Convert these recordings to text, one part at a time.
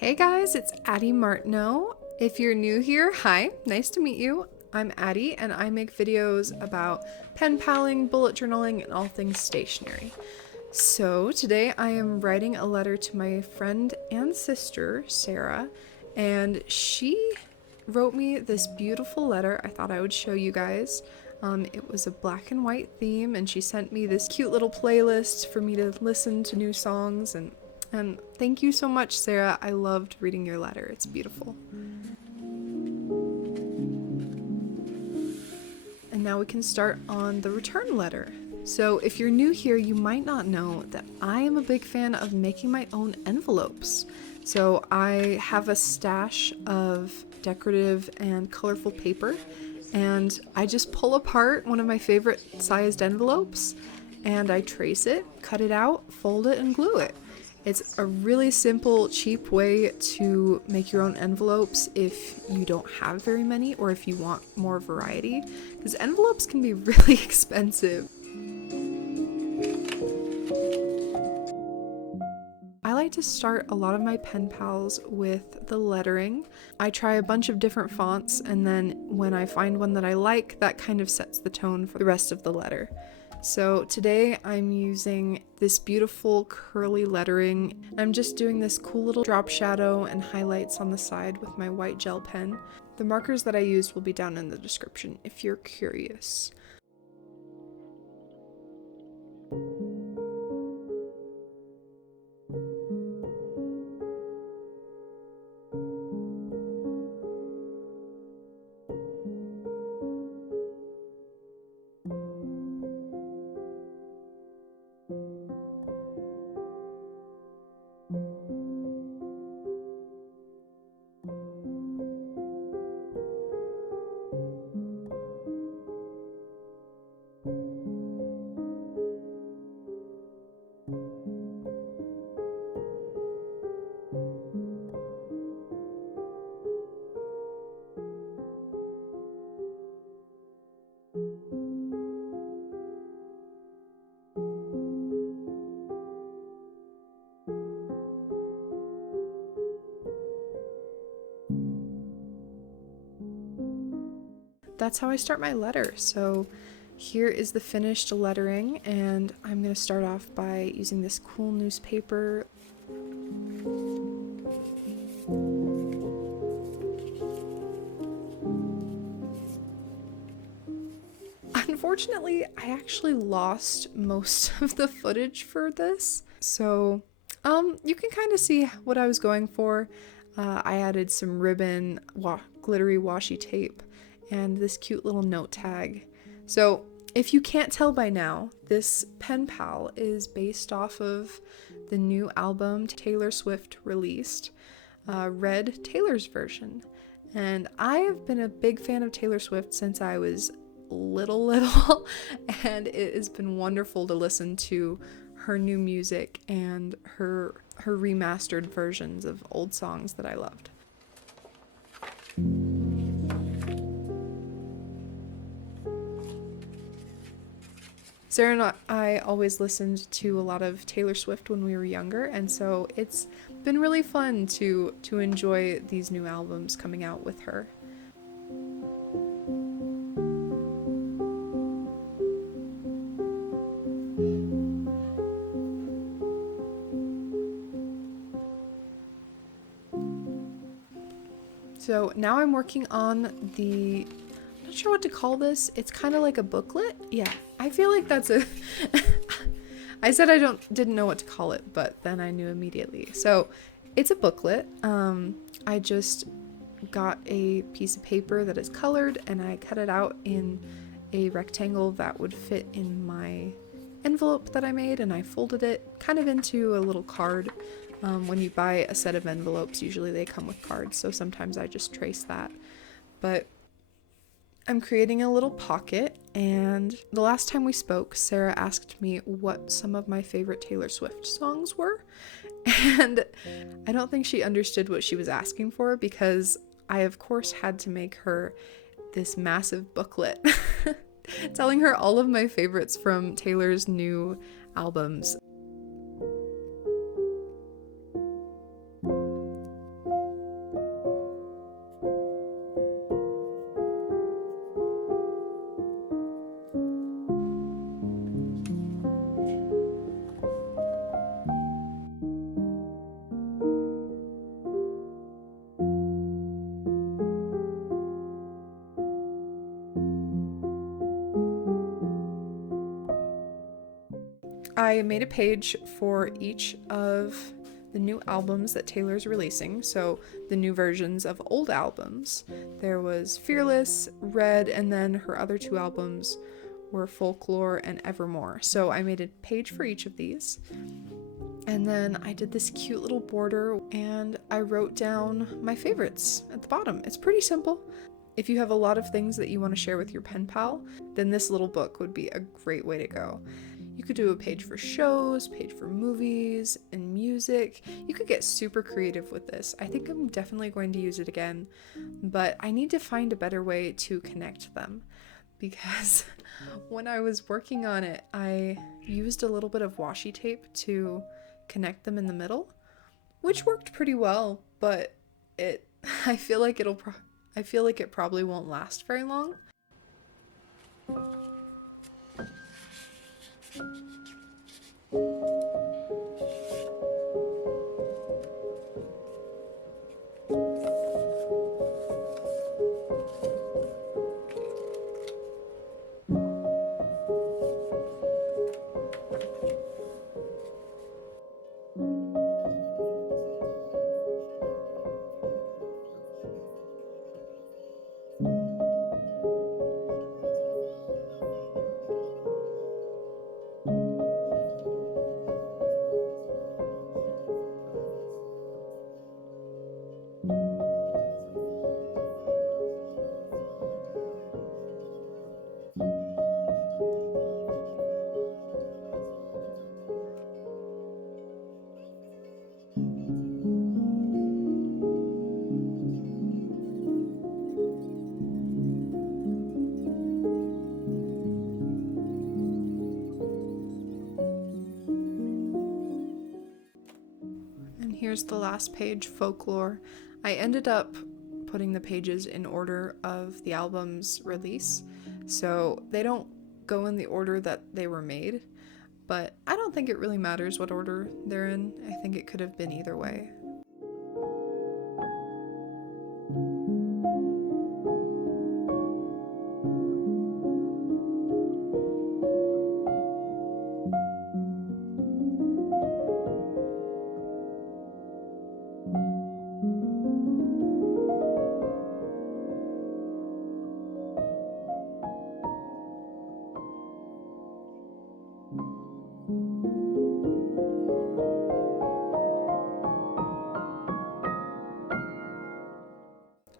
Hey guys, it's Addie Martineau. If you're new here, hi, nice to meet you. I'm Addie and I make videos about pen paling, bullet journaling, and all things stationery. So today I am writing a letter to my friend and sister, Sarah, and she wrote me this beautiful letter I thought I would show you guys. It was a black and white theme, and she sent me this cute little playlist for me to listen to new songs, and thank you so much, Sarah. I loved reading your letter. It's beautiful. And now we can start on the return letter. So if you're new here, you might not know that I am a big fan of making my own envelopes. So I have a stash of decorative and colorful paper, and I just pull apart one of my favorite sized envelopes, and I trace it, cut it out, fold it, and glue it. It's a really simple, cheap way to make your own envelopes if you don't have very many or if you want more variety, because envelopes can be really expensive. I like to start a lot of my pen pals with the lettering. I try a bunch of different fonts, and then when I find one that I like, that kind of sets the tone for the rest of the letter. So today I'm using this beautiful curly lettering. I'm just doing this cool little drop shadow and highlights on the side with my white gel pen. The markers that I used will be down in the description if you're curious. That's how I start my letter. So here is the finished lettering, and I'm going to start off by using this cool newspaper. Unfortunately, I actually lost most of the footage for this, so you can kind of see what I was going for. I added some ribbon, glittery washi tape, and this cute little note tag. So if you can't tell by now, this pen pal is based off of the new album Taylor Swift released, Red, Taylor's version. And I have been a big fan of Taylor Swift since I was little, and it has been wonderful to listen to her new music and her remastered versions of old songs that I loved. Sarah and I always listened to a lot of Taylor Swift when we were younger, and so it's been really fun to enjoy these new albums coming out with her. So now I'm working on I'm not sure what to call this. It's kind of like a booklet. Yeah, I feel like that's a I said I didn't know what to call it, but then I knew immediately. So it's a booklet. I just got a piece of paper that is colored, and I cut it out in a rectangle that would fit in my envelope that I made, and I folded it kind of into a little card. When you buy a set of envelopes, usually they come with cards, so sometimes I just trace that. But I'm creating a little pocket, and the last time we spoke, Sarah asked me what some of my favorite Taylor Swift songs were, and I don't think she understood what she was asking for, because I, of course, had to make her this massive booklet telling her all of my favorites from Taylor's new albums. I made a page for each of the new albums that Taylor's releasing, so the new versions of old albums. There was Fearless, Red, and then her other two albums were Folklore and Evermore. So I made a page for each of these. And then I did this cute little border and I wrote down my favorites at the bottom. It's pretty simple. If you have a lot of things that you want to share with your pen pal, then this little book would be a great way to go. You could do a page for shows, page for movies and music. You could get super creative with this. I think I'm definitely going to use it again, but I need to find a better way to connect them, because when I was working on it, I used a little bit of washi tape to connect them in the middle, which worked pretty well, but I feel like it probably won't last very long. And here's the last page, Folklore. I ended up putting the pages in order of the album's release, so they don't go in the order that they were made, but I don't think it really matters what order they're in. I think it could have been either way.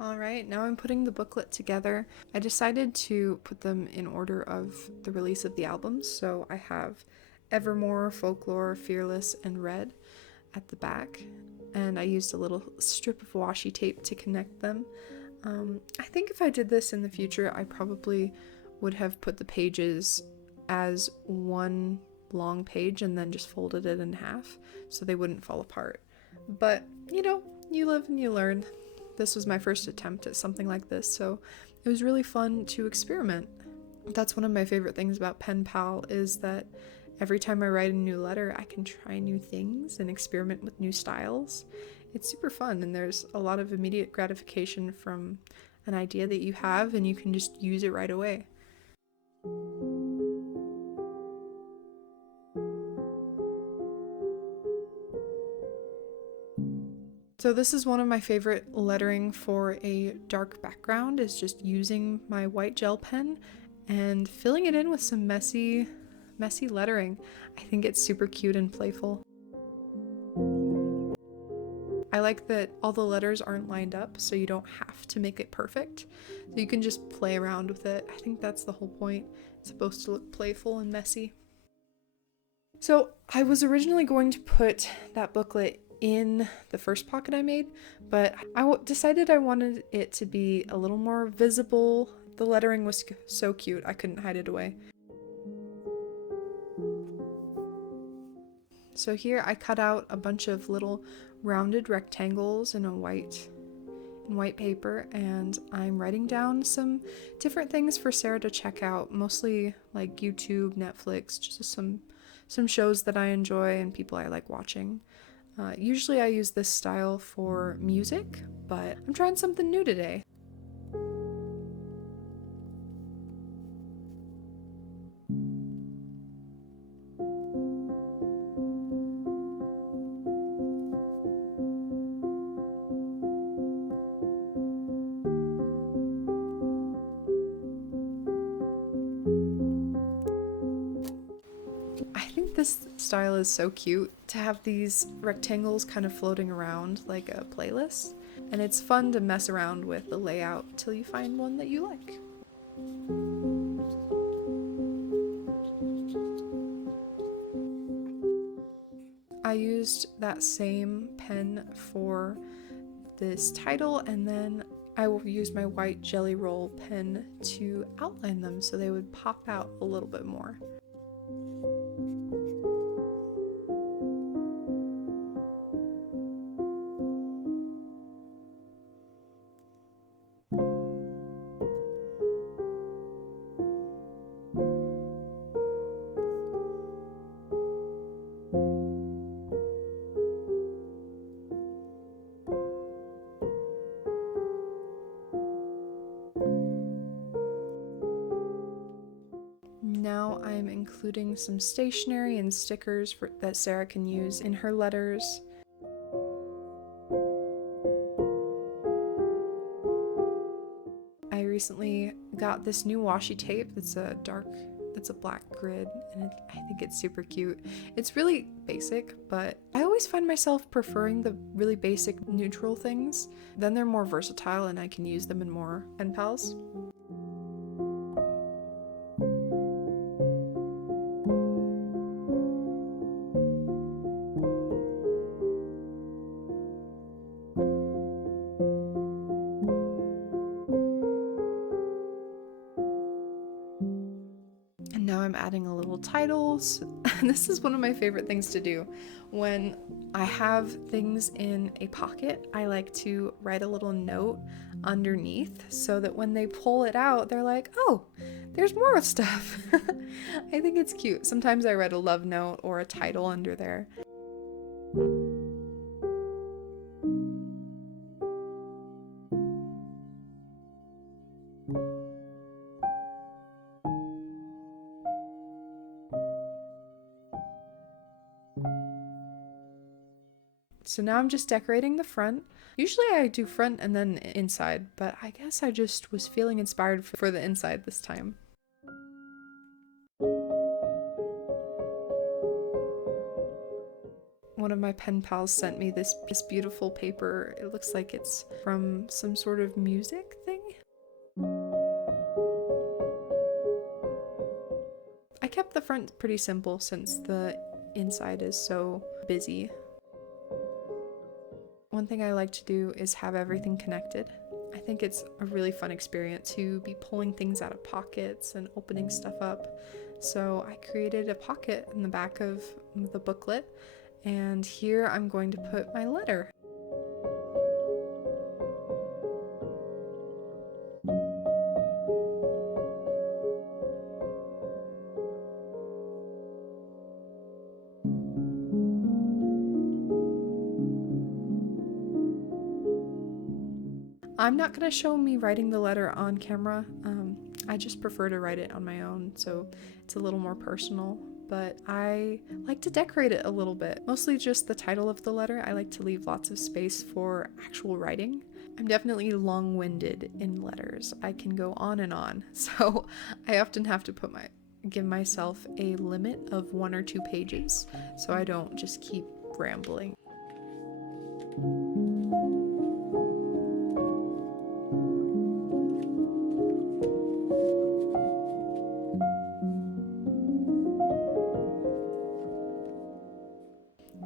Alright, now I'm putting the booklet together. I decided to put them in order of the release of the albums, so I have Evermore, Folklore, Fearless, and Red at the back, and I used a little strip of washi tape to connect them. I think if I did this in the future, I probably would have put the pages as one long page and then just folded it in half so they wouldn't fall apart. But, you live and you learn. This was my first attempt at something like this, so it was really fun to experiment. That's one of my favorite things about PENPAL, is that every time I write a new letter, I can try new things and experiment with new styles. It's super fun, and there's a lot of immediate gratification from an idea that you have, and you can just use it right away. So this is one of my favorite lettering for a dark background, is just using my white gel pen and filling it in with some messy lettering. I think it's super cute and playful. I like that all the letters aren't lined up, so you don't have to make it perfect. So you can just play around with it. I think that's the whole point. It's supposed to look playful and messy. So I was originally going to put that booklet in the first pocket I made, but I decided I wanted it to be a little more visible. The lettering was so cute, I couldn't hide it away. So here I cut out a bunch of little rounded rectangles in white paper, and I'm writing down some different things for Sarah to check out, mostly like YouTube, Netflix, just some shows that I enjoy and people I like watching. Usually I use this style for music, but I'm trying something new today. this style is so cute to have these rectangles kind of floating around like a playlist. And it's fun to mess around with the layout till you find one that you like. I used that same pen for this title, and then I will use my white Jelly Roll pen to outline them so they would pop out a little bit more. Now I'm including some stationery and stickers that Sarah can use in her letters. I recently got this new washi tape that's a black grid, and I think it's super cute. It's really basic, but I always find myself preferring the really basic neutral things. Then they're more versatile and I can use them in more pen pals. Now I'm adding a little titles. This is one of my favorite things to do. When I have things in a pocket, I like to write a little note underneath so that when they pull it out, they're like, oh, there's more of stuff. I think it's cute. Sometimes I write a love note or a title under there. So now I'm just decorating the front. Usually I do front and then inside, but I guess I just was feeling inspired for the inside this time. One of my pen pals sent me this beautiful paper. It looks like it's from some sort of music thing. I kept the front pretty simple since the inside is so busy. One thing I like to do is have everything connected. I think it's a really fun experience to be pulling things out of pockets and opening stuff up. So I created a pocket in the back of the booklet, and here I'm going to put my letter. I'm not going to show me writing the letter on camera. I just prefer to write it on my own, so it's a little more personal. But I like to decorate it a little bit. Mostly just the title of the letter. I like to leave lots of space for actual writing. I'm definitely long-winded in letters. I can go on and on. So I often have to give myself a limit of 1 or 2 pages so I don't just keep rambling.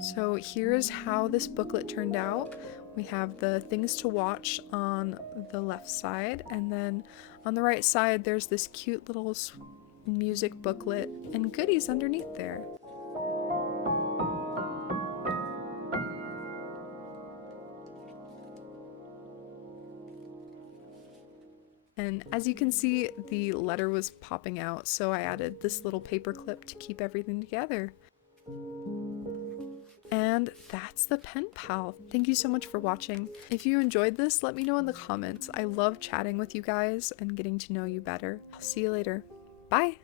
So here's how this booklet turned out. We have the things to watch on the left side, and then on the right side there's this cute little music booklet and goodies underneath there. And as you can see, the letter was popping out, so I added this little paper clip to keep everything together. And that's the pen pal. Thank you so much for watching. If you enjoyed this, let me know in the comments. I love chatting with you guys and getting to know you better. I'll see you later. Bye!